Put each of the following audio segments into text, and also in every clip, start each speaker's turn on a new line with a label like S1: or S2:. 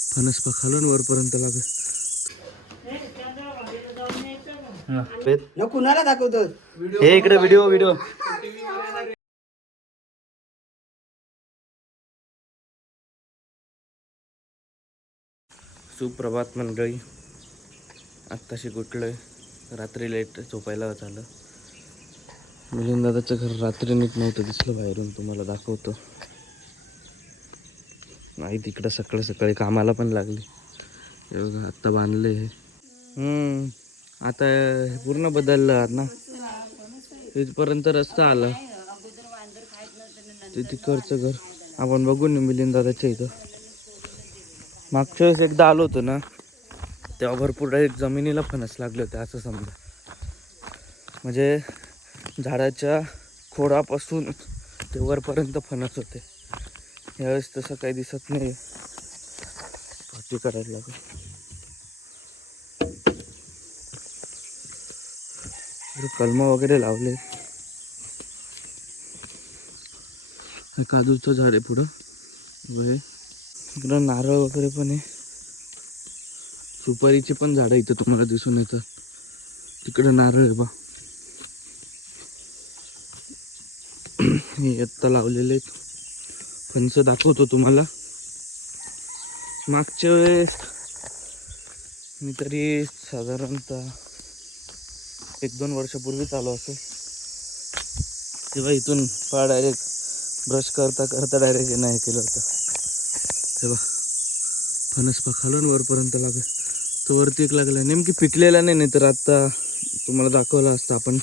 S1: फणस खालून वरपर्यंत लागेल
S2: कुणाला दाखवतो
S1: हे इकडे व्हिडिओ व्हिडिओ सुप्रभात मंडळी. आत्ताशी कुठलंय? रात्री लेट झोपायला झालं. मिलिंद दादाचं घर रात्री नीट नव्हतं दिसलं बाहेरून. तुम्हाला दाखवतो. नाही तिकडं सकाळी सकाळी कामाला पण लागले. बघा आत्ता बांधले हे. आता पूर्ण बदललं ना? तिथपर्यंत रस्ता आला. ते तिकडचं घर. आपण बघून मिलिंद दादाच्या इथं. मागच्या वेळेस एकदा आलो होतो ना तेव्हा भरपूर डायरेक्ट जमिनीला फणस लागले होते असं समजा. म्हणजे झाडाच्या खोडापासून ते वरपर्यंत फणस होते. यावेळेस तसं काही दिसत नाही. पाठी करायला लागेल. कलम वगैरे लावले. हे काजूचं झाड आहे पुढं. वय इकडं नारळ वगैरे पण आहे. सुपारीचे पण झाडं इथं तुम्हाला दिसून येतात. तिकडं नारळ आहे बा. हे आत्ता लावलेले आहेत. फणस दाखवतो तुम्हाला. मागच्या वेळेस मी तरी साधारणतः एक दोन वर्षापूर्वीच आलो असेल तेव्हा इथून फार डायरेक्ट ब्रश करता करता डायरेक्ट येणं हे केलं होतं. तेव्हा फणस पा खालून वरपर्यंत लागेल. तो वरती एक लागला. नेमकी पिकलेला नाही नाही तर आत्ता तुम्हाला दाखवला असतं आपण.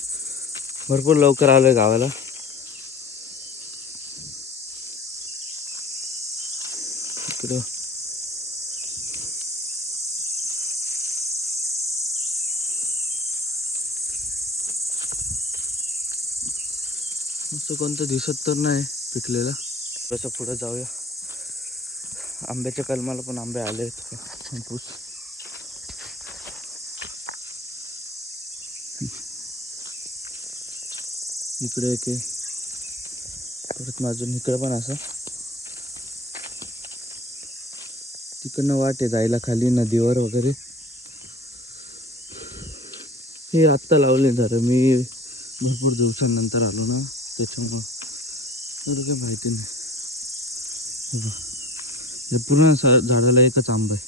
S1: भरपूर लवकर आलो आहे गावाला. इकडं. असं कोणतं दिसत तर नाही पिकलेला. कसं पुढे जाऊया. आंब्याच्या कलमाला पण आंबे आले आहेत. हापूस. इकडे एक आहे. परत माझून इकडं पण असं. तिकडनं वाट आहे जायला खाली नदीवर वगैरे. हे आत्ता लावले झालं मी भरपूर दिवसांनंतर आलो ना त्याच्यामुळं एवढं काय माहिती नाही. हे पूर्ण सा झाडाला एकच आंबा आहे.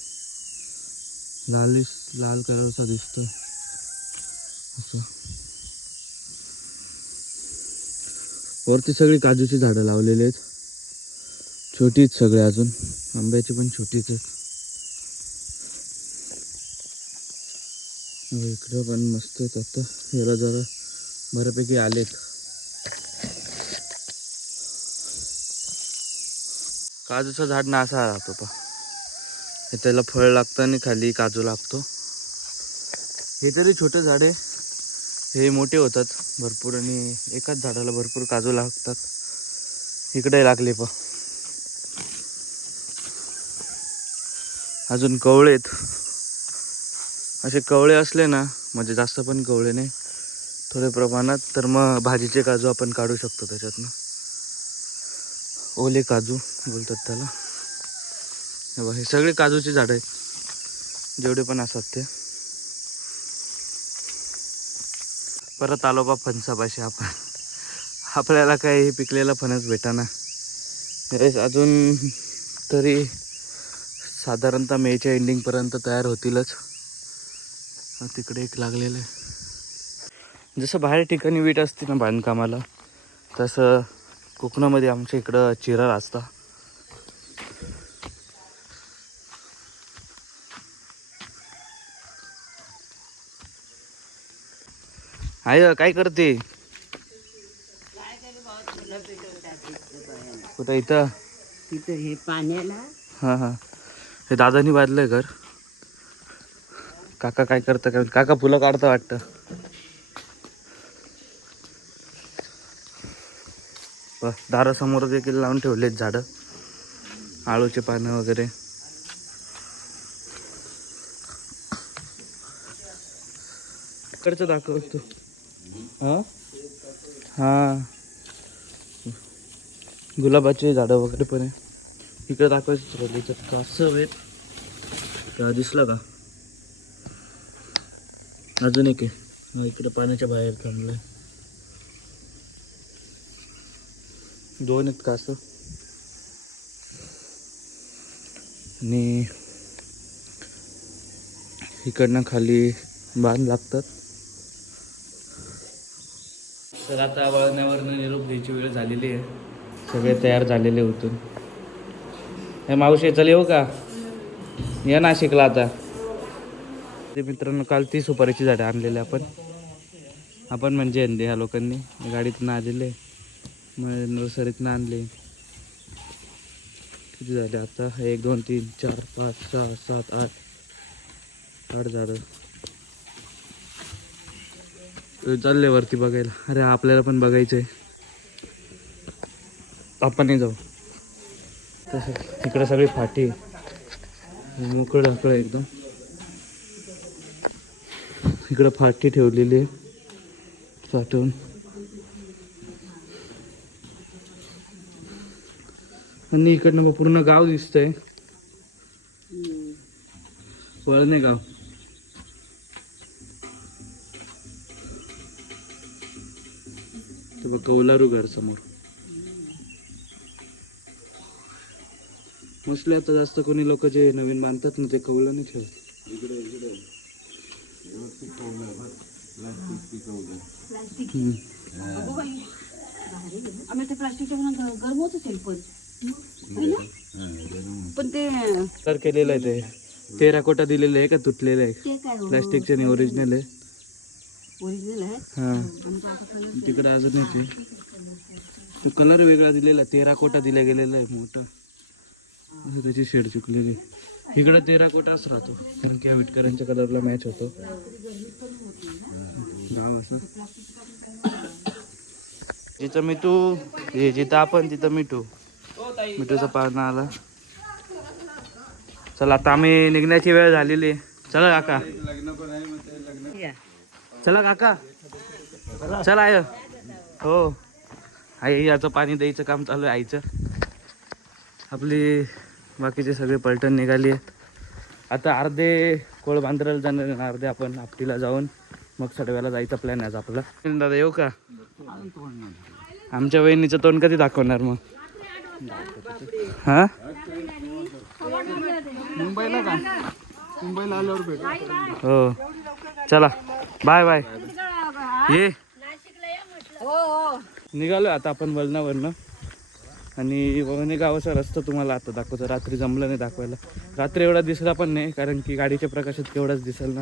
S1: लालिश लाल कलरचा दिसतो असं. वरती सगळी काजूची झाडं लावलेली आहेत. छोटीच सगळे अजून. आंब्याची पण छोटीच आहेत. हो, इकडं पण मस्त आहेत आता. याला जरा बऱ्यापैकी आलेत. काजूचं झाड ना असा राहतो पा हे त्याला फळ लागतं आणि खाली काजू लागतो. हे तरी छोटे झाड आहे. हे मोठे होतात भरपूर आणि एकाच झाडाला भरपूर काजू लागतात. इकडे लागले पा अजून कवळे आहेत. असे कवळे असले ना म्हणजे जास्त पण कवळे नाही. थोड्या प्रमाणात तर मग भाजीचे काजू आपण काढू शकतो त्याच्यातनं. ओले काजू बोलतात त्याला. हे हे सगळे काजूचे झाड आहेत. जेवढे पण असतात ते. परत आलो बा फणसापाशी आपण. आपल्याला काही पिकलेला फणस भेटाना. अजून तरी साधारणतः मेच्या एंडिंगपर्यंत तयार होतीलच. तिकडे एक लागलेलं आहे. जसं बाहेर ठिकाणी वीट असते ना बांधकामाला तसं कोकणामध्ये आमच्या इकडं चिरा असता आय काय करते? कुठं इथं?
S2: तिथं हे पाण्याला
S1: हां हां. हे दादानी बांधलंय घर. काका काय करतं काय काका फुलं काढतं वाटतं. दारासमोर देखील लावून ठेवलेत झाडं. आळूचे पानं वगैरे. इकडचं दाखवतो हां? हां. गुलाबाचे झाडं वगैरे पण आहे. इकडं दाखवायचं राहिले तर असं आहेत का दिसला का? अजून एक आहे. इकडे पाण्याच्या बाहेर थांबलंय. दोन आहेत कासव आणि इकडनं खाली बांध लागतात. तर आता वळण्यावरनं निरोप घ्यायची वेळ झालेली आहे. सगळे तयार झालेले होते. हे मावशी चल येऊ का? या नाशिकला आता. ते मित्रांनो काल ती सुपारीची झाडं आणलेली आपण. आपण म्हणजे आणली ह्या लोकांनी. गाडीतनं आलेले. मग नर्सरीतनं आणले. किती झाले आता? एक दोन तीन चार पाच सहा सात आठ आठ झाडं. चालले वरती बघायला. अरे आपल्याला पण बघायचंय. आपणही जाऊ. तसं इकडे सगळी फाटी. मोकळं ढाकळं एकदम. इकडं फाटी ठेवलेली आहे. साठवून आणि इकडनं पूर्ण गाव दिसतंय. वळणे गाव. बघ कौलारू घर समोर. मोस्टली आता जास्त कोणी लोक जे नवीन बांधतात ना ते कौलं नाही ठेवत हम्म.
S2: आम्ही ते प्लास्टिकच्या म्हणून गरम होत असेल पण. है ते
S1: तर केलेलं आहे ते. तेरा कोटा दिलेलं आहे का? तुटलेलं आहे. प्लास्टिकचे नाही ओरिजिनल आहे.
S2: ओरिजिनल आहे?
S1: हा. तिकडे अजून तो कलर वेगळा दिलेला आहे. तेरा कोटा दिला गेलेला आहे मोठा. असं त्याची शेड चुकलेली. इकडं तेरा कोटाच राहतो. कारण की विटकरांच्या कलरला मॅच होतो. गाव असं. जिथं मिठू हे जिथं आपण तिथं मिठू. मिठूचा पाळणा आला. चला आता आम्ही निघण्याची वेळ झालेली. आहे चला काका. चला काका. चला आय. हो. आई याचं पाणी द्यायचं काम चालू आहे आईचं. आपली बाकीचे सगळे पलटण निघाली आहेत. आता अर्धे कोळ बांद्राला जाणार अर्धे आपण आपटीला जाऊन मग सडव्याला जायचा प्लॅन आहे आज आपला. दादा येऊ का? आमच्या वहिनीचं तोंड कधी दाखवणार मग? हा?
S3: मुंबईला का? मुंबईला आल्यावर भेट.
S1: हो. चला. Bye bye. ये. निघालो आता आपण वळणावरनं आणि वहने गावाचा रस्ता तुम्हाला आता दाखवतो. रात्री जमलं नाही दाखवायला. रात्री एवढा दिसला पण नाही कारण की गाडीच्या प्रकाशात केवढाच दिसेल ना.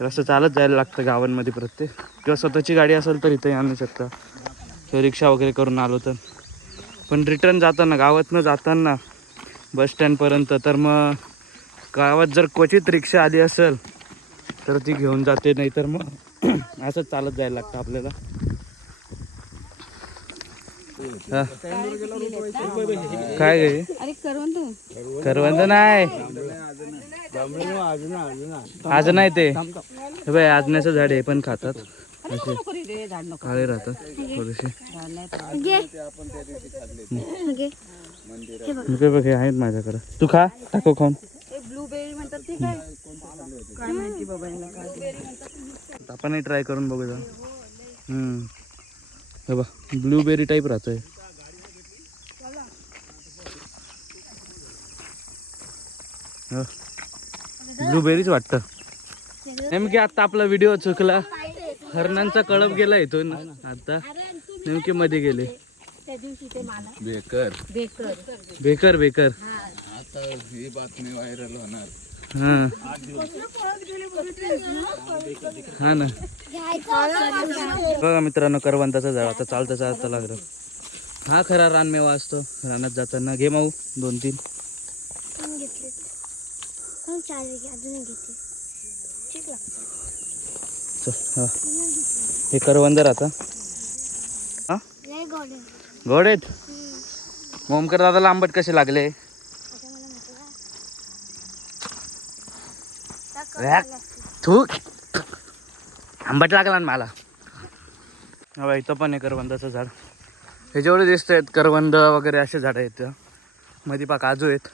S1: रस्ता चालत जायला लागतं गावांमध्ये प्रत्येक. किंवा स्वतःची गाडी असेल तर इथे आणू शकता. किंवा रिक्षा वगैरे करून आलो तर. पण रिटर्न जाताना गावातनं जाताना बस स्टँडपर्यंत तर मग गावात जर क्वचित रिक्षा आली असेल तर ती घेऊन जाते. नाही तर मग असंच चालत जायला लागतं आपल्याला. हा. काय गे?
S2: अरे करवंद
S1: करवंद नाही. आज नाही ते. हे बाय आजण्याचं झाड आहे पण खातात. असे काळे राहतात थोडेसे.
S2: झाड नाही
S1: बघ हे आहेत माझ्याकडे. तू खा टाको खाऊन.
S2: ब्लूबेरी म्हणतात ते काय काय माहिती बाबा याला काय
S1: ट्राय करून बघू जा हम्म. हे बघ ब्लूबेरी टाईप राहतोय. ब्लूबेरीच वाटतं. नेमकी आता आपला व्हिडिओ चुकला. हरणांचा कळप गेला इथून. आता नेमके मध्ये गेले.
S3: बेकर.
S2: Baker
S1: baker. बेकर
S3: आता ही बातमी व्हायरल होणार.
S1: हा हा ना. बघा मित्रांनो करवंताचं झाड आता चालतं चालतं लागलं. हा खरा रानमेवा असतो. रानात जाताना घे माऊ दोन तीन. हा. हे करवंद आता हा? गोड आहेत? मोमकर दादाला आंबट कसे लागले? आंबट लागला ना मला हवा इथं पण आहे करवंदाचं झाड. हे जेवढे दिसत आहेत करवंद वगैरे असे झाड आहेत. मधी पा काजू आहेत.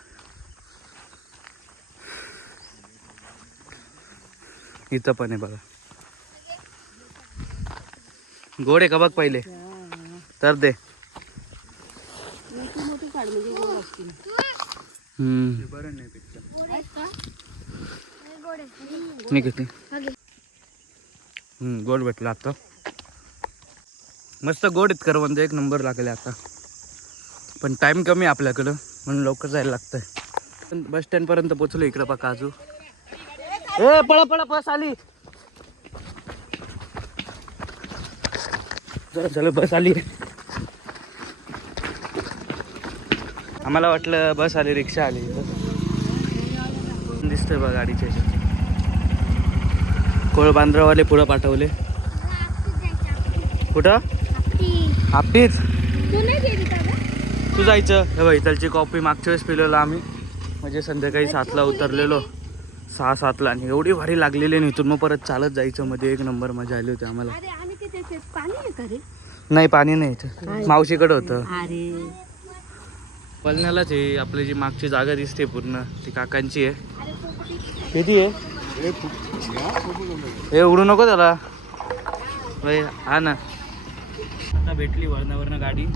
S1: इथं पण आहे बघा. गोडे आहे का बघ पहिले? तर दे. हम्म. मी किती हम्म, गोड भेटलं आता. मस्त गोड आहेत कर म्हणजे एक नंबर लागले आता. पण टाइम कमी आहे आपल्याकडं म्हणून लवकर जायला लागतंय. बस स्टँड पर्यंत पोचलो इकडं बा काजू ए पळा पळा बस आली. चला चला बस आली. आम्हाला वाटलं बस आली रिक्षा आली. दिसतंय बा गाडीच्या ह्याच्यात. कोळ बांद्रावाले पुढं पाठवले. कुठं? आपलीच तू जायचं. हे बघ इथलची कॉफी मागच्या वेळेस पिलेलो आम्ही. म्हणजे संध्याकाळी सातला उतरलेलो. सहा सातला. आणि एवढी भारी लागलेली आणि इथून मग परत चालत जायचं. मध्ये एक नंबर मजा आली होती आम्हाला. नाही पाणी नाही इथं. मावशीकडे होतं.
S2: अरे.
S1: पलण्यालाच आहे आपली जी मागची जागा दिसते पूर्ण ती काकांची आहे. किती आहे? हे उडू नको त्याला. हा ना. आता भेटली वरणावरनं गाडी.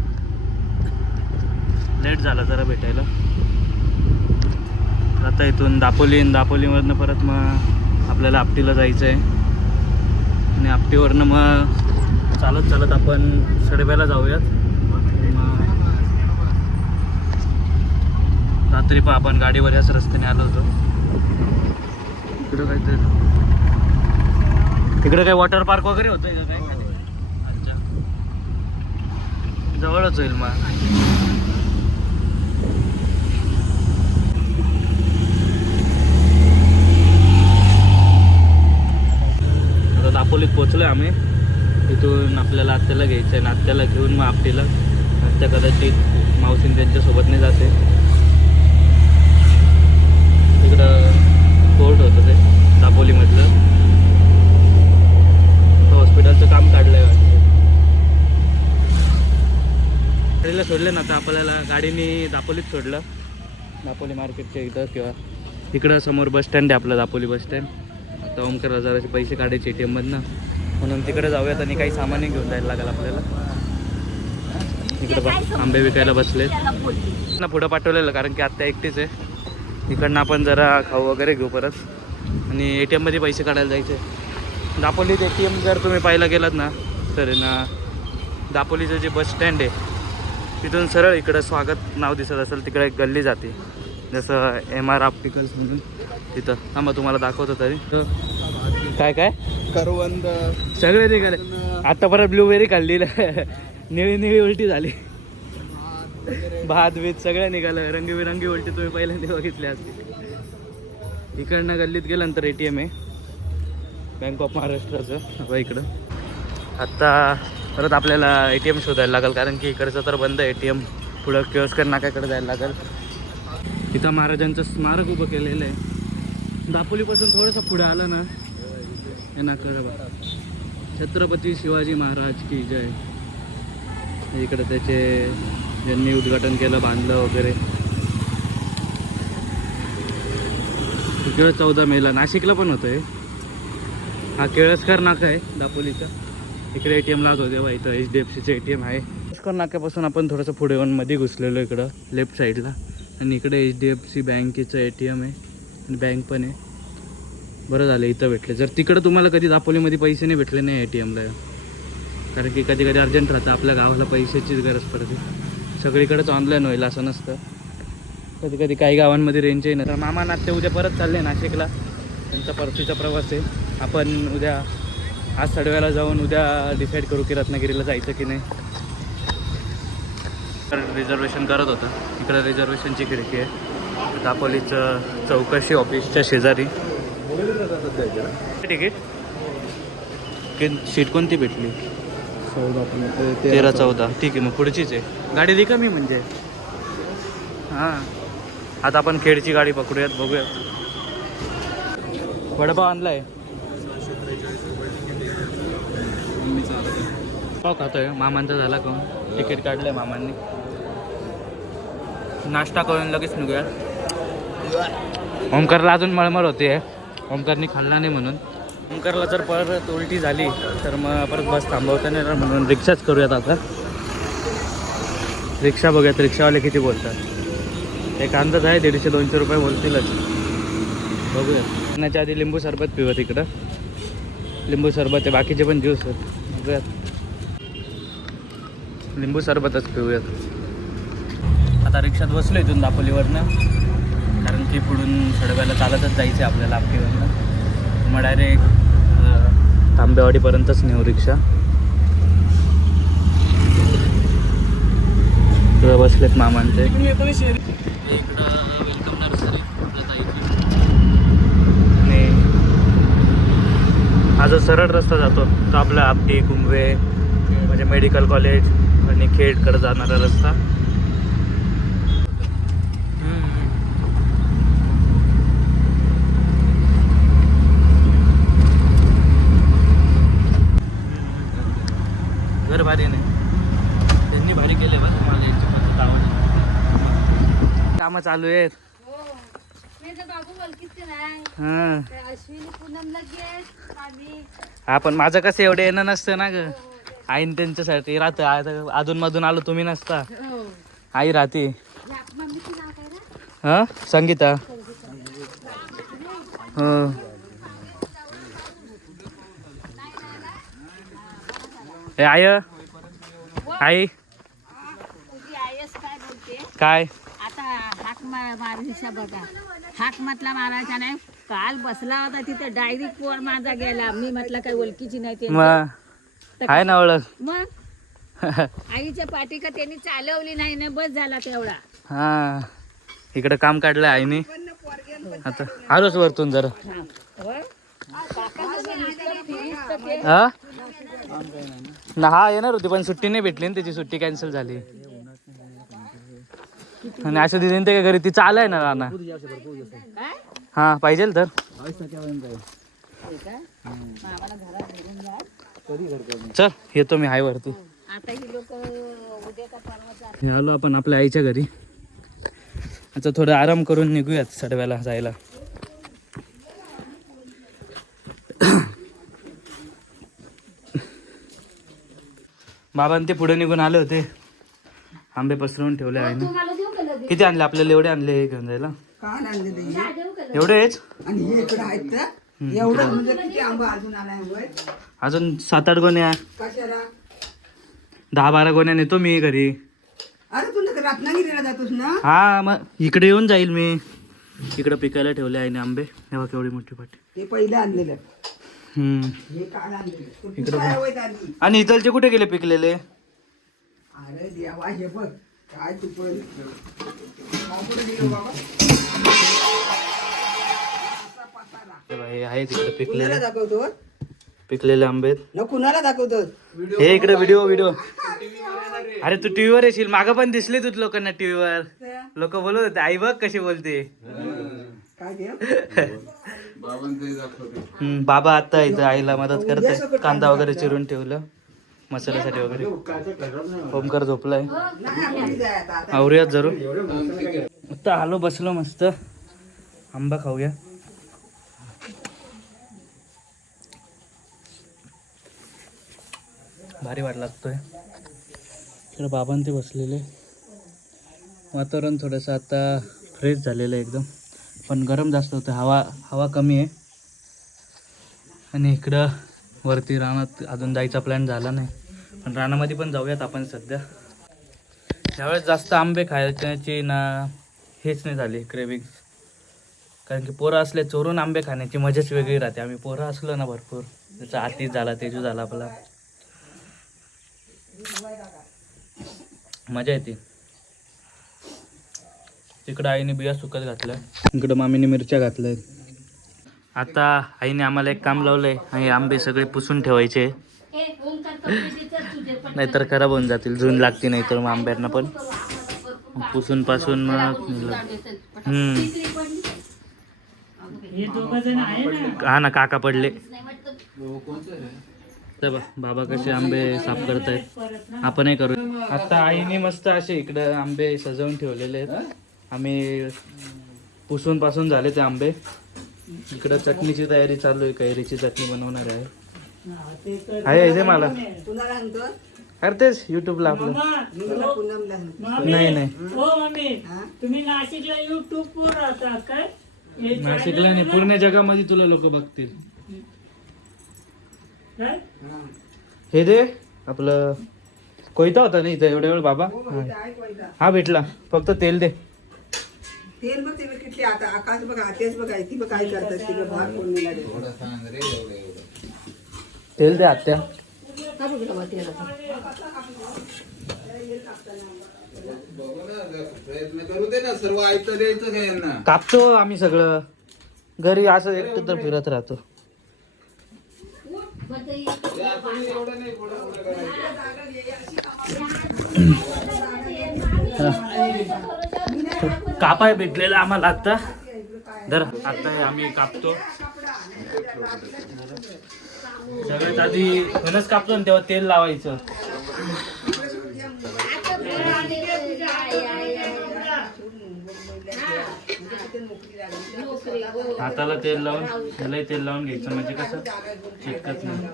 S1: लेट झाला जरा भेटायला. आता इथून दापोली दापोलीवरनं परत मग आपल्याला आपटीला जायचं आहे आणि आपटीवरनं मग चालत चालत आपण सडब्याला जाऊयात. मग रात्री पण आपण गाडीवर याच रस्त्याने आलो होतो. इकडं काहीतरी. इकडे काय वॉटर पार्क वगैरे होतंय का काय? जवळच होईल मग. आता दापोलीत पोचलोय आम्ही. तिथून आपल्याला आत्याला घ्यायचं आहे नात्याला घेऊन मग आपटीला. आत्या कदाचित मावशीन त्यांच्यासोबत नाही जाते तिकडं कोर्ट होतं ते दापोलीमधलं हॉस्पिटलचं काम काढलंय वाटतं गाडीला सोडलं ना आता आपल्याला गाडीने दापोलीत सोडलं. दापोली मार्केटच्या इथं किंवा तिकडं समोर बस स्टँड आहे आपलं दापोली बस स्टँड. आता ओमकार हजाराचे पैसे काढायचे ए टी एममधनं म्हणून तिकडे जाऊयात आणि काही सामानही घेऊन जायला लागेल आपल्याला. इकडे बघ आंबे विकायला बसलेत. ना पुढं पाठवलेलं कारण की आत्ता एकटीच आहे. इकडनं आपण जरा खाऊ वगैरे घेऊ परत. आणि ए टी एममध्ये पैसे काढायला जायचे. दापोलीत ए टी एम जर तुम्ही पाहायला गेलात ना तर ना दापोलीचं जे बस स्टँड आहे तिथून सरळ इकडं स्वागत नाव दिसत असेल तिकडे एक गल्ली जाते. जसं एम आर ऑप्टिकल्स म्हणून तिथं. थांबा तुम्हाला दाखवतो तरी. काय काय?
S3: करवंद.
S1: सगळे निघाले. आता परत ब्लूबेरी खाल्ली. निळी निळी उलटी झाली. भात बीत सगळं निघालं. रंगीबिरंगी उलटी तुम्ही पहिल्यांदा बघितली असते. इकडनं गल्लीत गेल्यानंतर ए टी एम आहे. बँक ऑफ महाराष्ट्राचं हवं इकडं. आत्ता परत आपल्याला ए टी एम शोधायला लागेल कारण की इकडचं तर बंद आहे ए टी एम पुढं किओस्कर नाक्याकडे जायला लागेल. इथं महाराजांचं स्मारक उभं केलेलं आहे. दापोलीपासून थोडंसं पुढे आलं ना हे नाकर बघा छत्रपती शिवाजी महाराज की जय. इकडं त्याचे ज्यांनी उद्घाटन केलं बांधलं वगैरे. केळ चौदा मेला. नाशिकला पण होतं हे हा केळसकर नाका आहे दापोलीचा. इकडे ए टी एम लागत होते बा इथं एच डी एफ सीचं ए टी एम आहे. पुष्कर नाक्यापासून आपण थोडंसं पुढे येऊन मध्ये घुसलेलो इकडं लेफ्ट साईडला आणि इकडे एच डी एफ सी बँकेचं ए टी एम आहे आणि बँक पण आहे. बरं झालं इथं भेटले. जर तिकडं तुम्हाला कधी दापोलीमध्ये पैसे नाही भेटले नाही ए टी एमला कारण की कधी कधी अर्जंट राहतं आपल्या गावाला पैशाचीच गरज पडते. सगळीकडेच ऑनलाईन होईल असं नसतं. कधी कधी काही गावांमध्ये रेंजही नसतं. मामा नाट्य उद्या परत चालले नाशिकला. त्यांचा परतीचा प्रवास आहे. आपण उद्या आज सडव्याला जाऊन उद्या डिसाईड करू की रत्नागिरीला जायचं की नाही. रिझर्वेशन करत होतं. इकडं रिझर्वेशनची खिडकी आहे. दापोलीचं चौकशी ऑफिसच्या शेजारी. तिकीट कि सीट कोणती भेटली? तेरा चौदा. ठीक आहे मग पुढचीच आहे. गाडी दे का मी म्हणजे? हां. आता आपण खेडची गाडी पकडूयात बघूयात. वडापाव आणलाय. पाव खातोय. मामांचा झाला का तिकीट काढलंय मामांनी. नाश्ता करून लगेच निघूयात. ओमकारला अजून मळमळ होते ओमकारनी खाल्ला नाही म्हणून. ओमकारला जर परत उलटी झाली तर मग परत बस थांबवता नाही येणार म्हणून रिक्षाच करूयात आता. रिक्षा बघूयात रिक्षावाले किती बोलतात. एक अंदाज आहे दीडशे दोनशे रुपये बोलतीलच. बघूयात. खाण्याच्या आधी लिंबू सरबत पिवत इकडं. लिंबू सरबत आहे बाकीचे पण ज्यूस आहेत. बघूयात. लिंबू सरबतच पिऊयात. आता रिक्षात बसलो इथून दापोलीवरनं. कारण की पुढून सडव्याला चालतच जायचं आहे आपल्याला आपटीवरनं. मग डायरेक्ट तांबेवाडीपर्यंतच नेऊ रिक्षा. इकडं बसलेत मामांचे. इकडं हा जो सरळ रस्ता जातो तो आपला आपटी कुंभे म्हणजे मेडिकल कॉलेज आणि खेडकडे जाणारा रस्ता. घर भारी नाही. त्यांनी भारी केले यांची पद्धत आवडली कामं चालू आहेत. हां. हा. पण माझं कसं एवढं येणं नसतं ना ग. आईन त्यांच्यासाठी राहतं. आता अधून मधून आलो तुम्ही नसता. आई राहते. हा? संगीता. हो. ए आय आई.
S2: काय आता हाक मारायचा बघा. हाक म्हटला मारायचा नाही. काल बसला होता तिथे. डायरेक्ट पोर माझा गेला. मी म्हटलं काय ओळखीची नाही ते
S1: आहे ना ओळख.
S2: मग? आईच्या पाठी का त्यांनी चालवली नाही ना? बस झाला तेवढा.
S1: हा. इकडे काम काढलं आईने. आता आलोच वरतून जरा. हा? ना हा येणार होती पण सुट्टी नाही भेटली ना त्याची सुट्टी कॅन्सल झाली. आणि असं दिदी ते का घरी ती चाल आहे ना राणा. हा पाहिजे तर.
S2: हे
S1: चल येतो मी हाय वरती
S2: आता ही.
S1: हे आलो आपण आपल्या आईच्या घरी. आता थोडं आराम करून निघूयात सडव्याला जायला. बाबां ते पुढे निघून आले होते. आंबे पसरवून ठेवले आहे ना
S2: तुम्हाला देऊ का लगेच?
S1: किती आणले आपल्याला? एवढे आणले हे घेऊन जायला?
S4: हे.
S1: एवढेच
S4: एवढं म्हणजे किती आंबा अजून आलाय होय?
S1: अजून सात आठ गोण्या.
S4: कशाला?
S1: दहा बारा गोण्या नेतो मी घरी.
S4: अरे तू तर रत्नागिरीला जातोस ना?
S1: हा मग इकडे येऊन जाईल मी. इकडे पिकायला ठेवले आहे ना आंबे. हे बघ केवढी मोठी पाटी.
S4: ते पहिले आणलेलं.
S1: हम्म.
S4: हे काल आणलेलं. पण तू
S1: इकडं
S4: काय होत आली.
S1: आणि इथलचे कुठे गेले पिकलेले?
S4: अरे देवा हे बघ. काय तू पण बाबा
S1: हे हे
S4: कुणाला
S1: पिकलेले.
S4: दाखवतो
S1: पिकलेले आंबे. आहेत.
S4: ना कुणाला दाखवतो?
S1: हे इकडे व्हिडिओ व्हिडिओ अरे तू टीव्हीवर येशील. मागं पण दिसले तू लोकांना टीव्हीवर लोक बोलत होते आई बघ कशी बोलते.
S4: काय ते
S1: हम्म, बाबा आता इथं आईला मदत करते. कांदा वगैरे चिरून ठेवलं. मसाल्यासाठी वगैरे. ओमकार झोपलाय.
S4: आता.
S1: आवरूयात जरूर. आता आलो बसलो मस्त. आंबा खाऊया. भारी वाट लागतोय. तर बाबां ते बसलेले. वातावरण थोडंसं आता फ्रेश झालेलं आहे एकदम. पण गरम जास्त होतं. हवा हवा कमी आहे. आणि इकडं वरती रानात अजून जायचा प्लॅन झाला नाही. पण रानामध्ये पण जाऊयात आपण सध्या. यावेळेस जास्त आंबे खायची ना हेच नाही झाली क्रेविंग्स कारण की पोरं असले चोरून आंबे खाण्याची मजाच वेगळी राहते. आम्ही पोरं असलो ना भरपूर. त्याचा आतीच झाला तेजू झाला आपला. मजा येते. तिकडं आईने बिया सुकत घातल्या. इकडं मामीने मिरच्या घातल्या आता आईने आम्हाला एक काम लावलंय. आणि आंबे सगळे पुसून ठेवायचे.
S2: तर
S1: नाहीतर खराब होऊन जातील. झून लागते नाहीतर मग आंब्यांना पण. पुसून पासून मग हम्म. हा ना काका पडले. तर बा- बाबा कसे आंबे साफ करतायत. आपणही करू आता आईने मस्त असे इकडे आंबे सजवून ठेवलेले आहेत. आम्ही पुसून पासून झाले ते आंबे. इकडं चटणीची तयारी चालू आहे कैरीची चटणी बनवणार आहे. आहे आहे मला. अरे तेच युट्यूबला आपलं.
S4: सांगतो
S1: नाही नाही.
S5: हो
S4: हा?
S5: तुम्ही नाशिकला युट्यूब हे
S1: नाशिकला नाही पूर्ण जगामध्ये तुला लोक बघतील?
S4: हा.
S1: दे आपलं कोयता होता ना इथं एवढ्या वेळ बाबा
S4: हो, हो.
S1: हा भेटला फक्त तेल दे
S4: तेल बघ ते किती आता आकाश बघा तेच बघा ती बघ काय करतात ती बघ देतात.
S1: तेल दे आत्या कापतो आम्ही सगळं घरी असं एकटं तर फिरत राहतो
S3: ते आपण एवढं नाही पुढं पुढं करायचं
S1: कापाय भेटलेला आम्हाला आता. दर आता हे आम्ही कापतो. सगळ्यात आधी घनच कापतो ना तेव्हा तेल लावायचं. हाताला तेल लावून त्यालाही तेल लावून घ्यायचं. म्हणजे कसं? चिटकत नाही.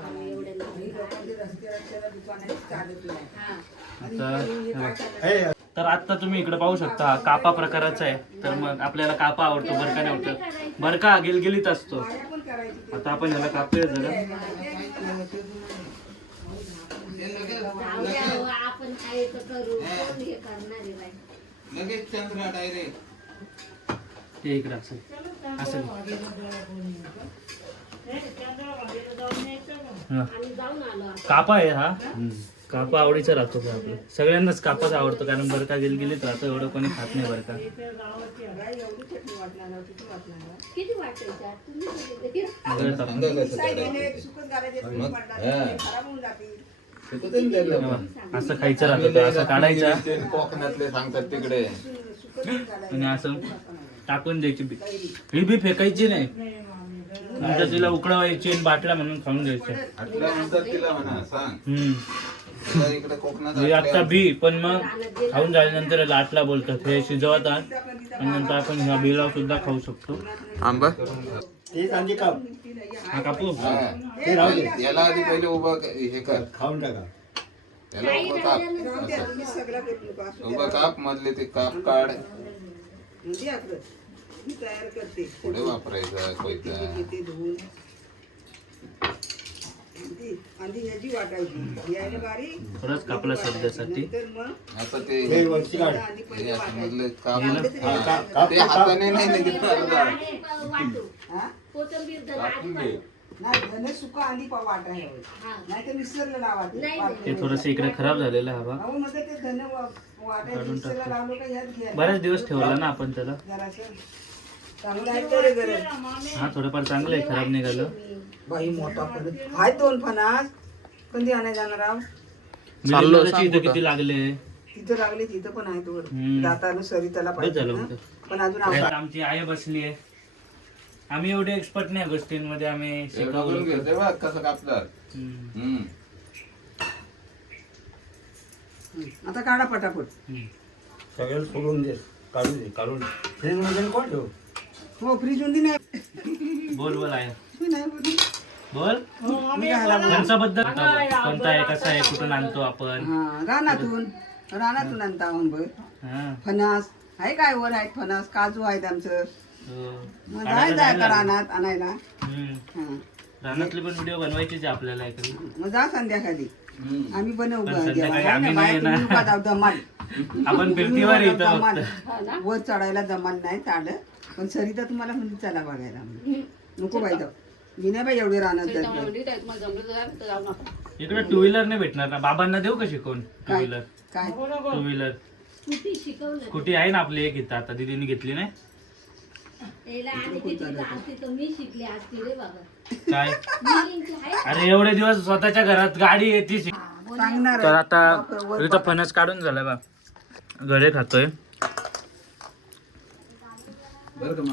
S1: आता तर आता तुम्ही इकडे पाहू शकता हा कापा प्रकाराचा आहे. तर मग आपल्याला कापा आवडतो बरका नाही आवडत? बरका गिलगिलीत असतो. आता आपण ह्याला कापूया जरा.
S6: आपण काय तर करू. हे करणार आहे बाई?
S3: लगेच चंद्रा डायरेक्ट.
S1: ते इकडे
S5: हे.
S1: हा.
S6: आलो आता.
S1: कापा आहे हा. कापा आवडीचा राहतो का आपलं. सगळ्यांनाच कापाच आवडतो कारण बरका गिलगिलीत राहतो एवढं कोणी खात नाही टाकून.
S3: मग
S1: असं खायचं राहतं असं काढायचं.
S3: कोकणातले सांगतात तिकडे.
S1: आणि असं टाकून द्यायची बी. ही बी फेकायची नाही. नंतर तिला उकळवायची आणि बाटल्या म्हणून खाऊन घ्यायच्या
S3: आटल्या म्हणतात तिला म्हणा सांग.
S1: हम्म.
S3: तुला इकडे कोकणात
S1: हे आता
S3: आटल्या-
S1: बी पण मग खाऊन झाल्यानंतर लाटला बोलतात. हे शिजवतात आणि नंतर आपण ह्या बिलाव सुद्धा खाऊ शकतो.
S3: आंबा?
S1: हा कापू
S3: हा. याला आधी पहिले उभं क- हे कर. खाऊन टाका. याला उभं काप. असं. उभं काप मधले ते काप काढ.
S4: तयार करते.
S3: पुढे वापरायचं कोयता
S4: घेते धुवून. आधी- ह्याची वाटायची. यायला बारीक.
S1: कापला
S4: नंतर मग
S3: आता ते
S4: आधी
S3: हे
S4: पहिले
S3: असं
S4: वाटायची.
S3: मधले काप
S1: ना?
S3: हा. ते हाताने नाही निघणार
S6: आणि वाटू
S4: हा?
S6: कोथिंबीर आधी वाटू.
S4: नाही पा
S6: हा.
S4: नाही तर मिक्सरला
S1: ते थोडस इकडे खराब झालेलं आहे हा
S4: अहो मध्ये ते धने वा- वाटायचे
S1: काढून
S4: मिक्सरला
S1: टाकतो.
S4: लावलं का यात घ्या.
S1: बरेच दिवस ठेवला ना आपण त्याला.
S4: जरासं चांगलं आहे का रे गरज
S1: हा थोडंफार चांगलं आहे खराब निघालं.
S4: बाई मोठा फणस दोन फणास. कधी आणाय जाणार आहो?
S1: इथं किती लागले?
S4: तिथं लागले तिथं पण वर
S1: हम्म.
S4: जाताना सरिताला
S1: बस
S4: पाहिजे
S1: झालं
S4: ना. पण अजून आमची
S1: आई बसली आहे. आम्ही एवढे एक्सपर्ट नाही गोष्टींमध्ये आम्ही
S3: हे ते बघ कसं कापतात.
S1: हम्म.
S3: हम्म.
S4: हम्म. आता काढा पटापट.
S7: सगळं सोडून दे काढून दे काढून फ्रीजमध्ये कोण ठेव?
S4: हो फ्रीजमध्ये नाही
S1: बोल बोल आहे
S4: मी नाही बोलू. मी?
S1: फणसाबद्दल कोणता आहे कसा आहे कुठून आणतो आपण?
S4: हा रानातून. रानातून आणता आहोत
S1: हा.
S4: फणस. आहे काय वर? आहेत फणस. काजू आहेत आमचं.
S1: हो.
S4: मग
S1: आणायला
S4: जाय जाय
S1: जायला
S4: का
S1: लागेल.
S4: रानात आणायला.
S1: हम्म.
S4: हा.
S1: रानातले पण व्हिडिओ बनवायचेच आहे आपल्याला इकडे.
S4: मग जा संध्याकाळी.
S3: हम्म.
S4: आम्ही बनवू
S1: पण. संध्याकाळी आम्ही नाही येणार.
S4: दमाल
S1: आपण फिरतीवर येतो. फक्त.
S4: वर चढायला जमाल नाही चालत पण सरिता तुम्हाला म्हणजे चला बघायला नको बाई जाऊ. मी नाही बाई एवढे रानात जात.
S1: इकडे टू व्हीलर नाही भेटणार ना? बाबांना देऊ का शिकवून? टू
S4: काय?
S1: व्हीलर
S4: काय?
S1: टू व्हीलर
S6: स्कूटी
S1: आहे ना आपली एक इथं? आता दिदीने घेतली नाही
S6: त्याला आणि किती असती तर मी शिकले असती रे बाबा
S1: काय?
S6: मुलींची आहे.
S1: अरे एवढे दिवस स्वतःच्या घरात गाडी येते
S4: सांगणार
S1: तर
S4: आहे.
S1: आता इथं फणस काढून झालं बा. घरे खातोय?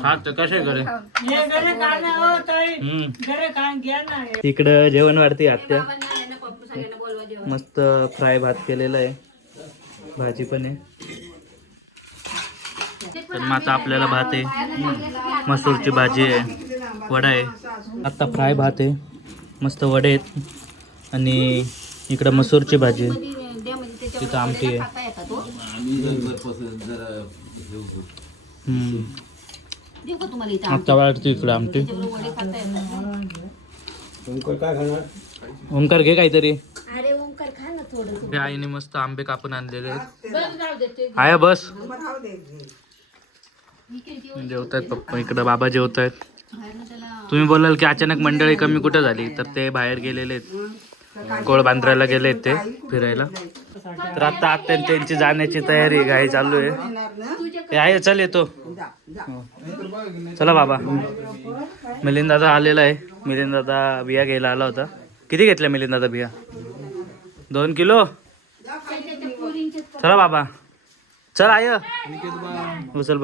S1: हा कसे घरे
S5: हे. हो हे.
S1: इकडं जेवण वाढते आत्या. मस्त फ्राय भात केलेला आहे. भाजी पण आहे. तर मग आता आपल्याला भात आहे. मसूरची भाजी आहे. वडा आहे. आत्ता फ्राय भात आहे. मस्त वडे आहेत. आणि इकडं मसूरची भाजी आहे. तिथं आमटी आहे. आत्ता वाटते इकडं आमटी. ओंकार घे काहीतरी. आईने मस्त आंबे कापून आणलेले आहे
S2: बस जाऊ देते
S1: आया बस
S4: मग राहू दे
S1: जेवत आहेत पप्पा इकडं बाबा जेवत आहेत तुम्ही बोलाल की अचानक मंडळी कमी कुठं झाली? तर ते बाहेर गेलेले आहेत. कोळ बांद्राला गेले ते फिरायला. तर आता आता त्यांची जाण्याची तयारी घाई चालू आहे. आहे चल येतो. चला बाबा. मिलिंद दादा आलेला आहे. मिलिंद दादा बिया घ्यायला आला होता. किती घेतल्या मिलिंद दादा बिया? दोन किलो? चला बाबा. चल आय. उचल